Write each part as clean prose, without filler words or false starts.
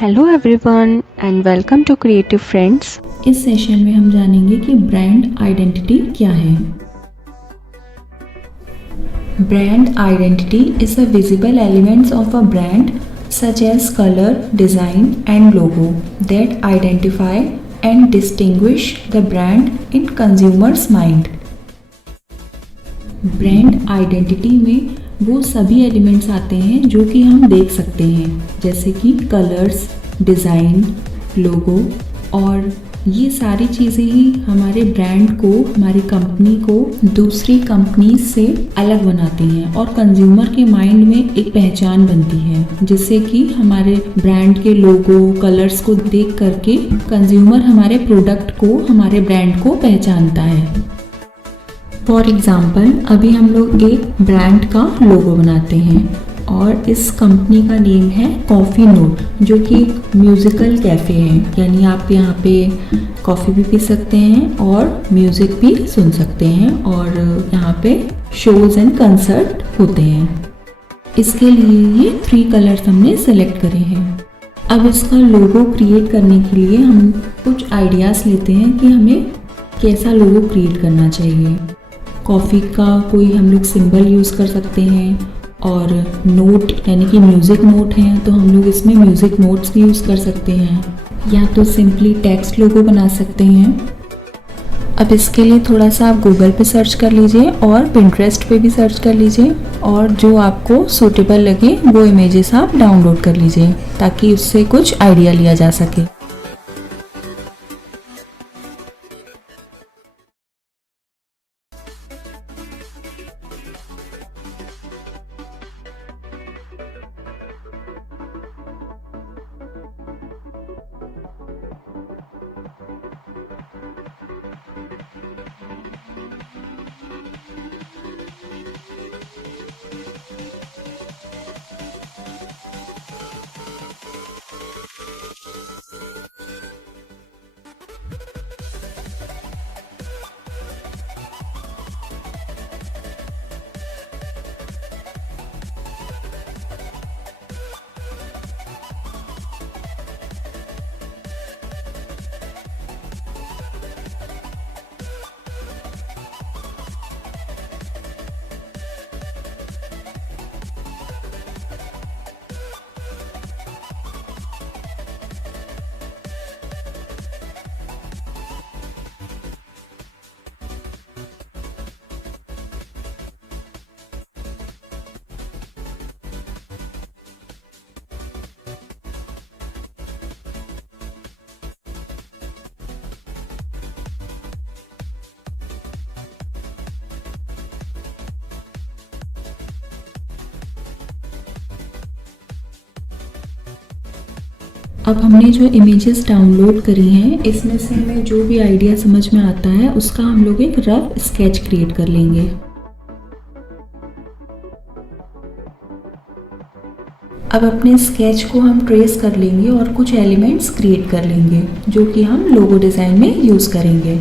Hello everyone and welcome to creative friends. इस session में हम जानेंगे कि ब्रांड आइडेंटिटी क्या है। Brand identity is the visible elements of a brand such as color, design and logo that identify and distinguish the brand in consumers mind. Brand identity में वो सभी एलिमेंट्स आते हैं जो कि हम देख सकते हैं, जैसे कि कलर्स, डिज़ाइन, लोगो, और ये सारी चीज़ें ही हमारे ब्रांड को, हमारी कंपनी को दूसरी कंपनी से अलग बनाती हैं और कंज्यूमर के माइंड में एक पहचान बनती है, जिससे कि हमारे ब्रांड के लोगो, कलर्स को देख करके कंज्यूमर हमारे प्रोडक्ट को, हमारे ब्रांड को पहचानता है। फॉर एग्ज़ाम्पल, अभी हम लोग एक ब्रांड का लोगो बनाते हैं और इस कंपनी का नेम है कॉफ़ी नोट, जो कि एक म्यूज़िकल कैफ़े है, यानी आप यहाँ पे कॉफ़ी भी पी सकते हैं और म्यूज़िक भी सुन सकते हैं और यहाँ पे शोज़ एंड कंसर्ट होते हैं। इसके लिए ये 3 कलर्स हमने सेलेक्ट करे हैं। अब इसका लोगो क्रिएट करने के लिए हम कुछ आइडियाज़ लेते हैं कि हमें कैसा लोगो क्रिएट करना चाहिए। कॉफ़ी का कोई हम लोग सिंबल यूज़ कर सकते हैं, और नोट यानी कि म्यूज़िक नोट हैं तो हम लोग इसमें म्यूज़िक नोट्स भी यूज़ कर सकते हैं, या तो सिंपली टेक्स्ट लोगो बना सकते हैं। अब इसके लिए थोड़ा सा आप गूगल पे सर्च कर लीजिए और पिंटरेस्ट पे भी सर्च कर लीजिए, और जो आपको सूटेबल लगे वो इमेजेस आप डाउनलोड कर लीजिए ताकि उससे कुछ आइडिया लिया जा सके। अब हमने जो इमेजेस डाउनलोड करी हैं, इसमें से हमें जो भी आइडिया समझ में आता है उसका हम लोग एक रफ स्केच क्रिएट कर लेंगे। अब अपने स्केच को हम ट्रेस कर लेंगे और कुछ एलिमेंट्स क्रिएट कर लेंगे जो कि हम लोगो डिज़ाइन में यूज़ करेंगे।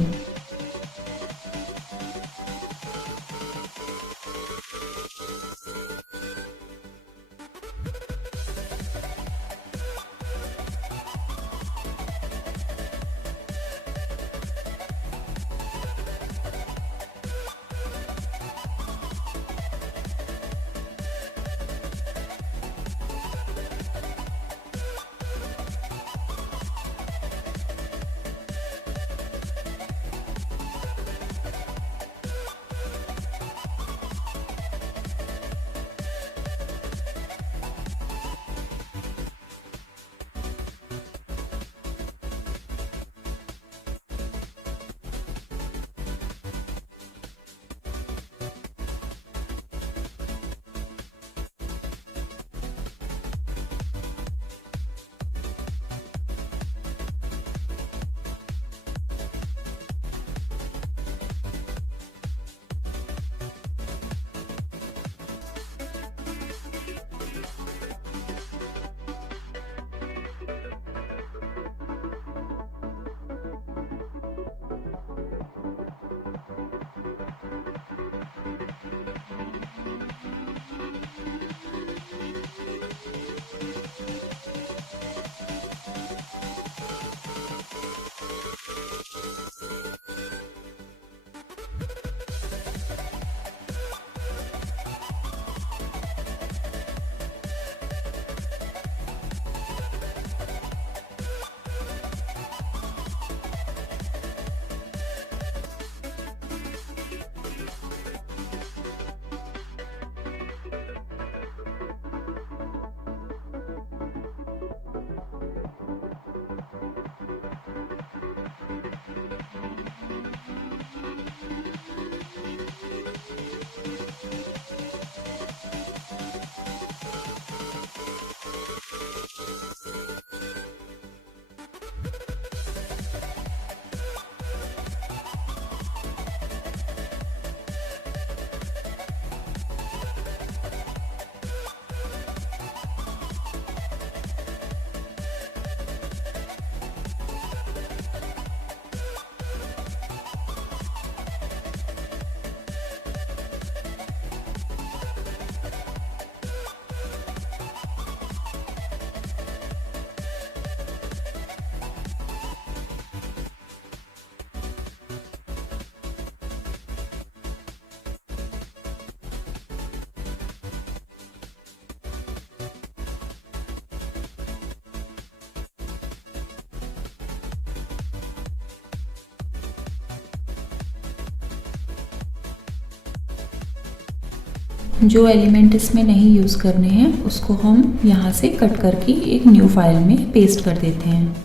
जो एलिमेंट इसमें नहीं यूज़ करने हैं उसको हम यहाँ से कट करके एक न्यू फाइल में पेस्ट कर देते हैं।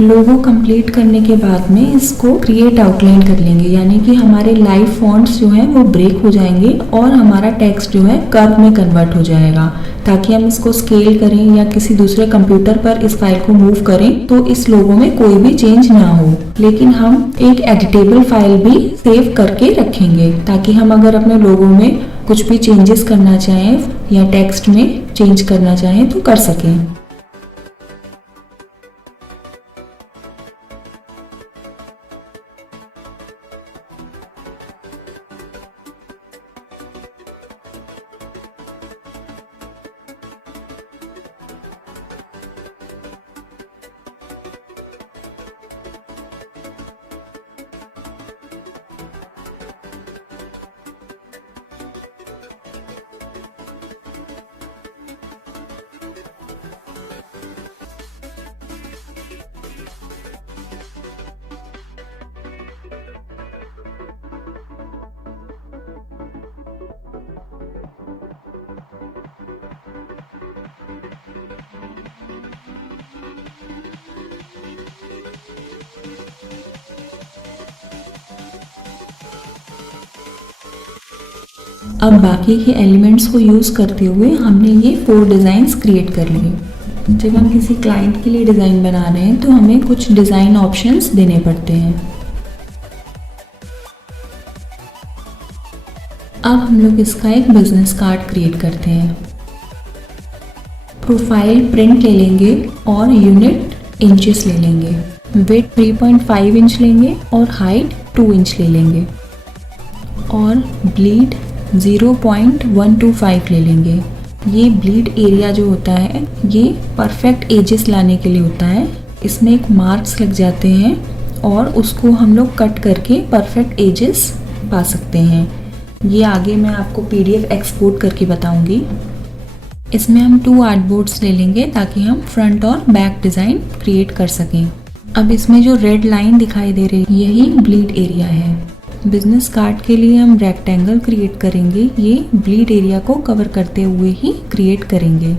लोगो कंप्लीट करने के बाद में इसको क्रिएट आउटलाइन कर लेंगे, यानी कि हमारे लाइव फॉन्ट्स जो हैं वो ब्रेक हो जाएंगे और हमारा टेक्स्ट जो है कर्व में कन्वर्ट हो जाएगा। ताकि हम इसको स्केल करें या किसी दूसरे कंप्यूटर पर इस फाइल को मूव करें तो इस लोगो में कोई भी चेंज ना हो, लेकिन हम एक एडिटेबल फाइल भी सेव करके रखेंगे ताकि हम अगर अपने लोगो में कुछ भी चेंजेस करना चाहें या टेक्स्ट में चेंज करना चाहें तो कर सकें। अब बाकी के एलिमेंट्स को यूज़ करते हुए हमने ये 4 डिज़ाइंस क्रिएट कर लिए। जब हम किसी क्लाइंट के लिए डिज़ाइन बना रहे हैं तो हमें कुछ डिज़ाइन ऑप्शंस देने पड़ते हैं। अब हम लोग इसका एक बिजनेस कार्ड क्रिएट करते हैं। प्रोफाइल प्रिंट ले लेंगे और यूनिट इंचेस ले लेंगे। विड्थ 3.5 इंच लेंगे और हाइट 2 इंच ले लेंगे और ब्लीड 0.125 ले लेंगे। ये ब्लीड एरिया जो होता है ये परफेक्ट एजेस लाने के लिए होता है। इसमें एक मार्क्स लग जाते हैं और उसको हम लोग कट करके परफेक्ट एजेस पा सकते हैं। ये आगे मैं आपको PDF एक्सपोर्ट करके बताऊंगी। इसमें हम 2 आर्टबोर्ड्स ले लेंगे ताकि हम फ्रंट और बैक डिज़ाइन क्रिएट कर सकें। अब इसमें जो रेड लाइन दिखाई दे रही है यही ब्लीड एरिया है। बिजनेस कार्ड के लिए हम रेक्टेंगल क्रिएट करेंगे, ये ब्लीड एरिया को कवर करते हुए ही क्रिएट करेंगे।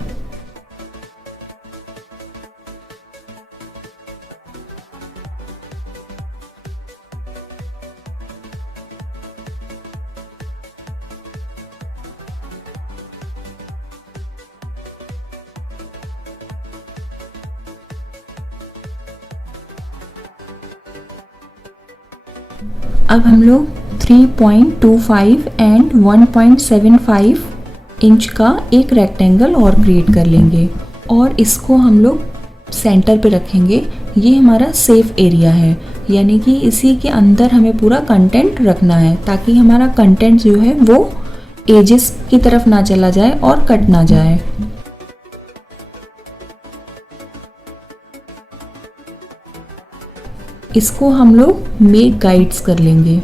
अब हम लोग 3.25 एंड 1.75 इंच का एक रेक्टेंगल और क्रिएट कर लेंगे और इसको हम लोग सेंटर पे रखेंगे। ये हमारा सेफ एरिया है, यानी कि इसी के अंदर हमें पूरा कंटेंट रखना है ताकि हमारा कंटेंट जो है वो एजेस की तरफ ना चला जाए और कट ना जाए। इसको हम लोग मेक गाइड्स कर लेंगे।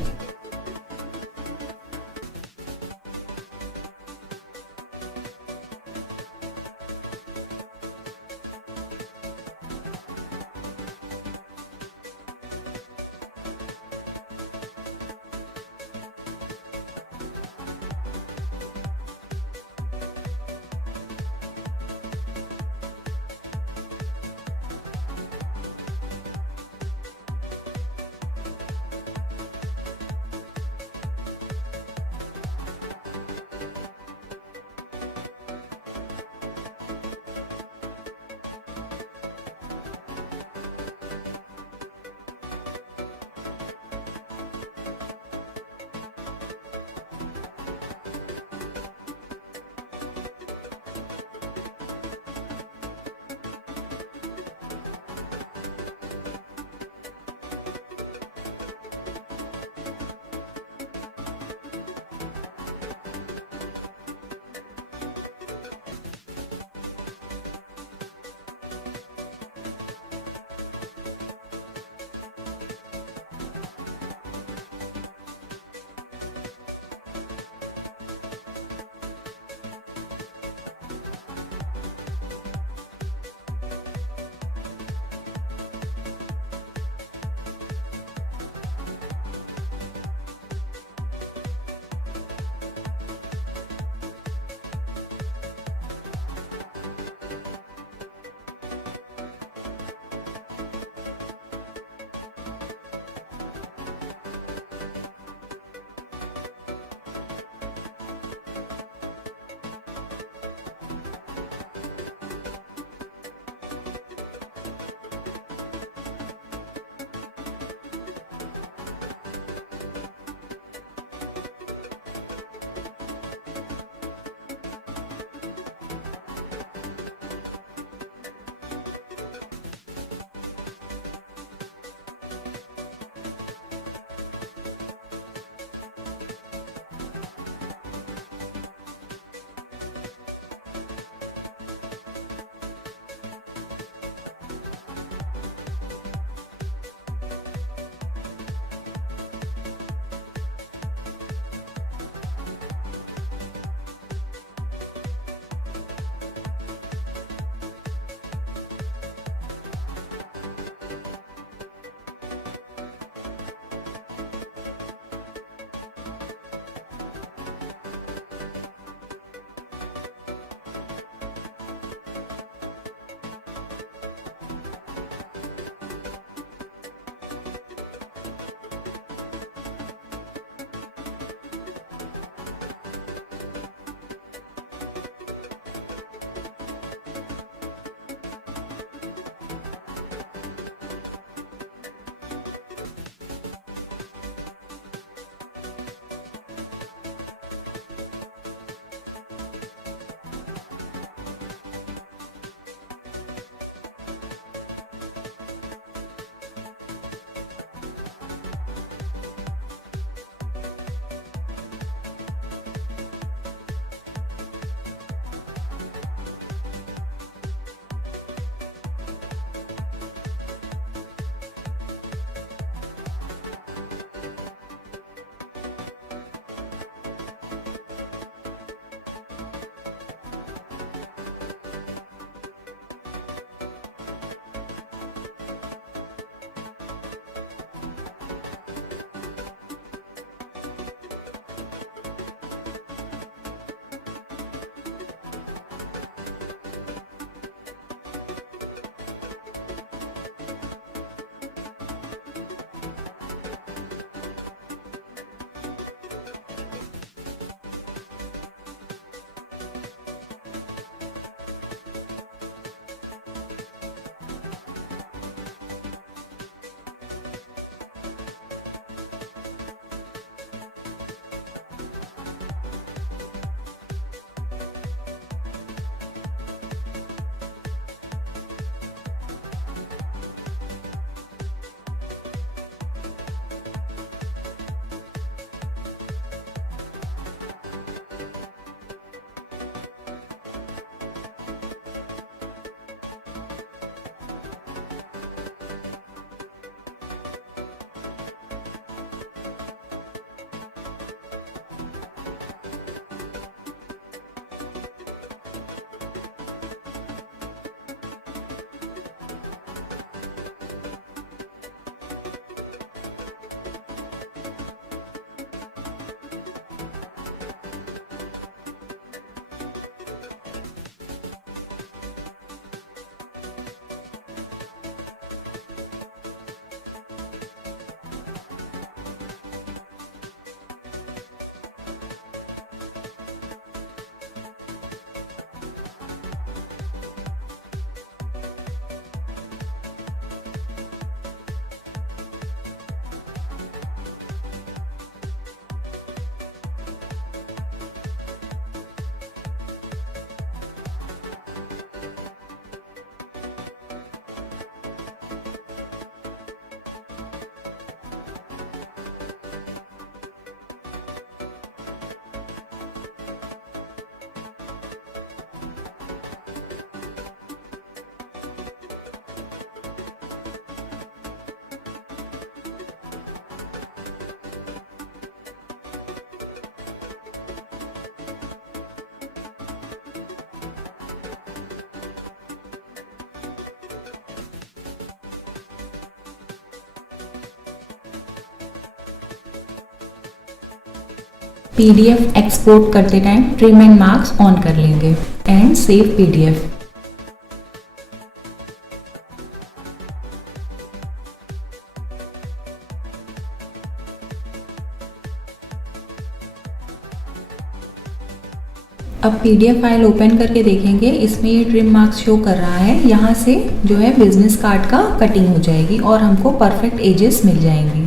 PDF एक्सपोर्ट करते time trim and marks on कर लेंगे एंड सेव PDF। अब PDF फाइल ओपन करके देखेंगे, इसमें ये ट्रिम मार्क्स शो कर रहा है। यहाँ से जो है बिजनेस कार्ड का कटिंग हो जाएगी और हमको परफेक्ट एजेस मिल जाएंगी।